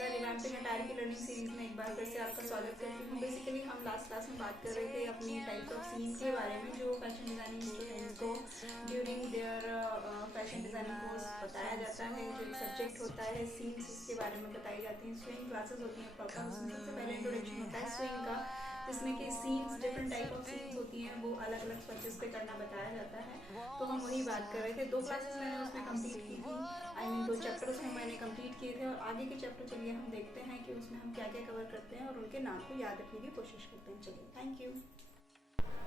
The revamping attire की learning series में एक बार फिर से आपका स्वागत करती हूँ। बेसिकली हम लास्ट क्लास में बात कर रहे थे अपनी टाइप्स ऑफ सीन के बारे में जो फैशन डिज़ाइनिंग स्टूडेंट्स को during their fashion designing course बताया जाता है। जो एक सब्जेक्ट होता है सीन्स, इसके बारे में बताई जाती हैं। स्विंग क्लासेस होती हैं प्रॉपर, उसमें सबसे पहले इंट्रोडक्शन होता है स्विंग का, जिसमें कि scenes, different type of scenes होती हैं, वो अलग अलग स्विचेस पे करना बताया जाता है। तो हम वही बात कर रहे थे। 2 क्लासेस मैंने उसमें कंप्लीट की थी, आई मीन 2 चैप्टर उसमें मैंने कंप्लीट किए थे। और आगे के चैप्टर चलिए हम देखते हैं कि उसमें हम क्या क्या कवर करते हैं और उनके नाम को याद रखने की कोशिश करते हैं। चलिए, थैंक यू।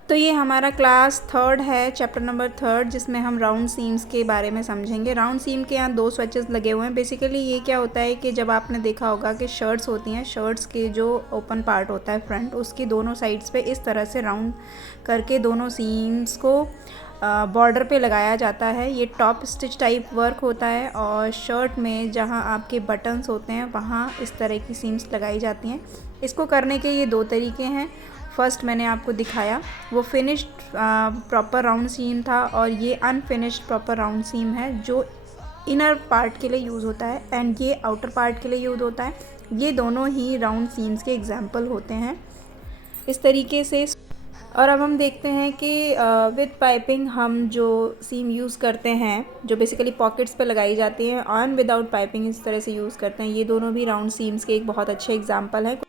तो ये हमारा क्लास 3rd है, चैप्टर नंबर 3rd, जिसमें हम राउंड सीम्स के बारे में समझेंगे। राउंड सीम के यहाँ 2 स्विचेस लगे हुए हैं। बेसिकली ये क्या होता है कि जब आपने देखा होगा कि शर्ट्स होती हैं, शर्ट्स के जो ओपन पार्ट होता है फ्रंट, उसकी दोनों साइड्स पे इस तरह से राउंड करके दोनों सीम्स को बॉर्डर पे लगाया जाता है। ये टॉप स्टिच टाइप वर्क होता है। और शर्ट में जहाँ आपके बटन्स होते हैं वहाँ इस तरह की सीम्स लगाई जाती हैं। इसको करने के ये 2 तरीके हैं। फर्स्ट मैंने आपको दिखाया वो फिनिश्ड प्रॉपर राउंड सीम था, और ये अनफिनिश्ड प्रॉपर राउंड सीम है जो इनर पार्ट के लिए यूज़ होता है, एंड ये आउटर पार्ट के लिए यूज़ होता है। ये दोनों ही राउंड सीम्स के एग्जाम्पल होते हैं इस तरीके से। और अब हम देखते हैं कि विद पाइपिंग हम जो सीम यूज़ करते हैं, जो बेसिकली पॉकेट्स पे लगाई जाती हैं, ऑन विदाउट पाइपिंग इस तरह से यूज़ करते हैं। ये दोनों भी राउंड सीम्स के एक बहुत अच्छे एग्जांपल हैं।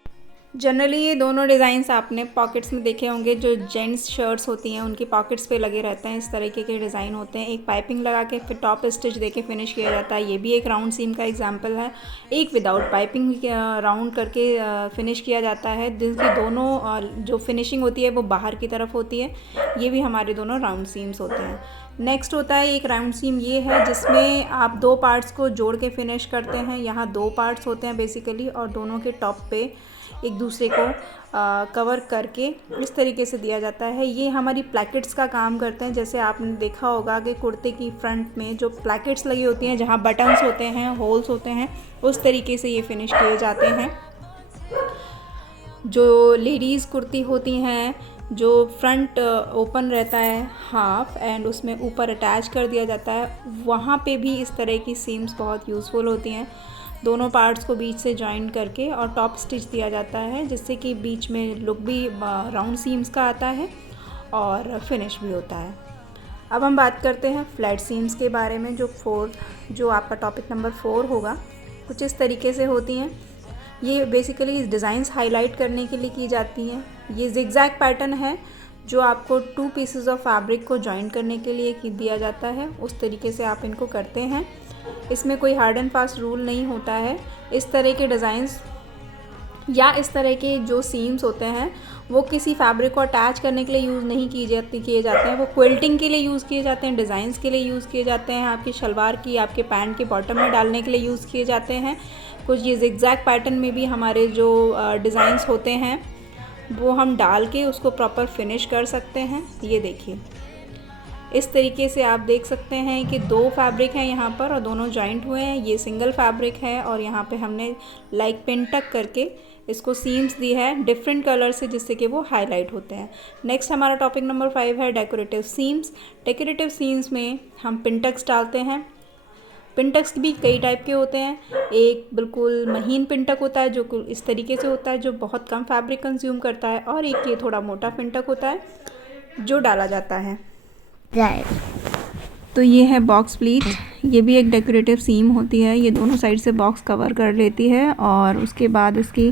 जनरली ये दोनों डिज़ाइंस आपने पॉकेट्स में देखे होंगे। जो जेंट्स शर्ट्स होती हैं उनकी पॉकेट्स पे लगे रहते हैं, इस तरीके के डिज़ाइन होते हैं। एक पाइपिंग लगा के फिर टॉप स्टिच देके फिनिश किया जाता है, ये भी एक राउंड सीम का एग्जांपल है। एक विदाउट पाइपिंग राउंड करके फिनिश किया जाता है, जिनकी दोनों जो फिनिशिंग होती है वो बाहर की तरफ होती है। ये भी हमारे दोनों राउंड सीम्स होते हैं। नेक्स्ट होता है एक राउंड सीम, ये है जिसमें आप 2 पार्ट्स को जोड़ के फिनिश करते हैं। यहाँ 2 पार्ट्स होते हैं बेसिकली, और दोनों के टॉप पे एक दूसरे को कवर करके इस तरीके से दिया जाता है। ये हमारी प्लैकेट्स का काम करते हैं। जैसे आपने देखा होगा कि कुर्ते की फ्रंट में जो प्लैकेट्स लगी होती हैं, जहाँ बटन्स होते हैं, होल्स होते हैं, उस तरीके से ये फिनिश किए जाते हैं। जो लेडीज़ कुर्ती होती हैं, जो फ्रंट ओपन रहता है हाफ, एंड उसमें ऊपर अटैच कर दिया जाता है, वहाँ पे भी इस तरह की सीम्स बहुत यूज़फुल होती हैं। दोनों पार्ट्स को बीच से जॉइन करके और टॉप स्टिच दिया जाता है, जिससे कि बीच में लुक भी राउंड सीम्स का आता है और फिनिश भी होता है। अब हम बात करते हैं फ्लैट सीम्स के बारे में, जो आपका टॉपिक नंबर 4 होगा। कुछ इस तरीके से होती हैं। ये बेसिकली डिज़ाइंस हाईलाइट करने के लिए की जाती हैं। ये जिगजैग पैटर्न है जो आपको 2 पीसेस ऑफ फैब्रिक को जॉइन करने के लिए दिया जाता है। उस तरीके से आप इनको करते हैं। इसमें कोई हार्ड एंड फास्ट रूल नहीं होता है। इस तरह के डिज़ाइंस या इस तरह के जो सीम्स होते हैं वो किसी फैब्रिक को अटैच करने के लिए यूज़ नहीं किए जाते हैं। वो क्विल्टिंग के लिए यूज़ किए जाते हैं, डिज़ाइंस के लिए यूज़ किए जाते हैं, आपकी शलवार की, आपके पैंट के बॉटम में डालने के लिए यूज़ किए जाते हैं। कुछ ये जिगजैग पैटर्न में भी हमारे जो डिज़ाइंस होते हैं वो हम डाल के उसको प्रॉपर फिनिश कर सकते हैं। ये देखिए, इस तरीके से आप देख सकते हैं कि 2 फैब्रिक हैं यहाँ पर और दोनों जॉइंट हुए हैं। ये सिंगल फैब्रिक है और यहाँ पे हमने लाइक पिन टक करके इसको सीम्स दी है डिफरेंट कलर से, जिससे कि वो हाईलाइट होते हैं। नेक्स्ट हमारा टॉपिक नंबर 5 है डेकोरेटिव सीम्स। डेकोरेटिव सीम्स में हम पिन टक्स डालते हैं। पिन टक्स भी कई टाइप के होते हैं। एक बिल्कुल महीन पिन टक होता है जो इस तरीके से होता है, जो बहुत कम फैब्रिक कंज्यूम करता है, और एक ये थोड़ा मोटा पिन टक होता है जो डाला जाता है। तो ये है बॉक्स प्लीट। ये भी एक डेकोरेटिव सीम होती है। ये दोनों साइड से बॉक्स कवर कर लेती है और उसके बाद इसकी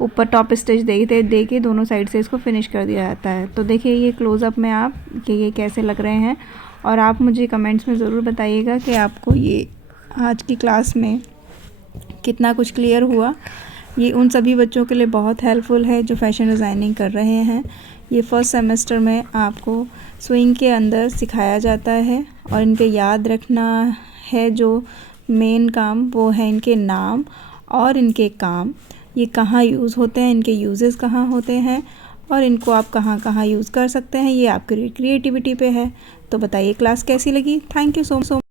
ऊपर टॉप स्टिच दे के दोनों साइड से इसको फिनिश कर दिया जाता है। तो देखिए ये क्लोज़अप में आप कि ये कैसे लग रहे हैं, और आप मुझे कमेंट्स में ज़रूर बताइएगा कि आपको ये आज की क्लास में कितना कुछ क्लियर हुआ। ये उन सभी बच्चों के लिए बहुत हेल्पफुल है जो फैशन डिज़ाइनिंग कर रहे हैं। ये फर्स्ट सेमेस्टर में आपको स्विंग के अंदर सिखाया जाता है, और इनके याद रखना है जो मेन काम, वो है इनके नाम और इनके काम। ये कहाँ यूज़ होते हैं, इनके यूजेस कहाँ होते हैं, और इनको आप कहाँ कहाँ यूज़ कर सकते हैं। ये आपकी क्रिएटिविटी पे है। तो बताइए क्लास कैसी लगी। Thank you so much.